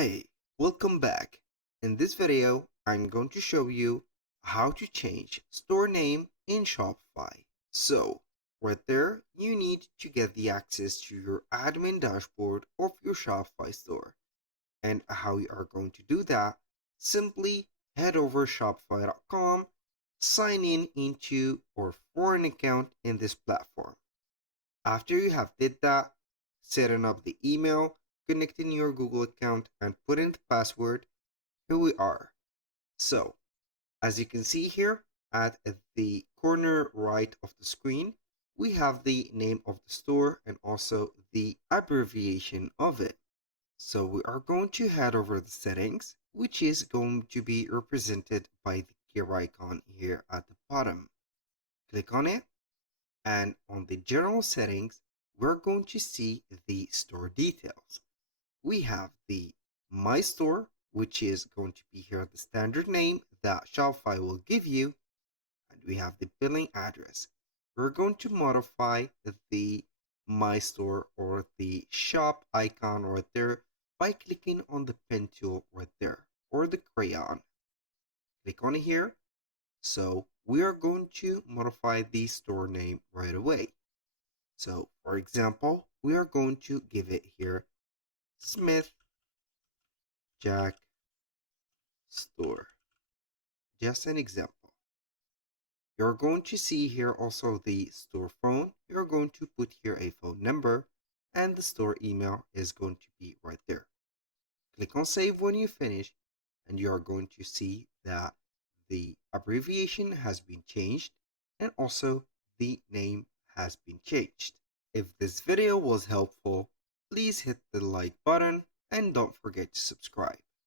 Hey, welcome back. In this video, I'm going to show you how to change store name in Shopify. So, right there, you need to get the access to your admin dashboard of your Shopify store. And how you are going to do that, simply head over shopify.com, sign in into or for an account in this platform. After you have did that, setting up the email, connecting your Google account, and put in the password, here we are. So, as you can see here at the corner right of the screen, we have the name of the store and also the abbreviation of it. So we are going to head over the settings, which is going to be represented by the gear icon here at the bottom. Click on it, and on the general settings, we're going to see the store details. We have the My Store, which is going to be here the standard name that Shopify will give you, and we have the billing address. We're going to modify the My Store or the shop icon right there by clicking on the pen tool right there or the crayon. Click on it here. So we are going to modify the store name right away. So for example, we are going to give it here Smith Jack Store. Just an example. You're going to see here also the store phone. You're going to put here a phone number and the store email is going to be right there. Click on save when you finish and you are going to see that the abbreviation has been changed and also the name has been changed. If this video was helpful, please hit the like button and don't forget to subscribe.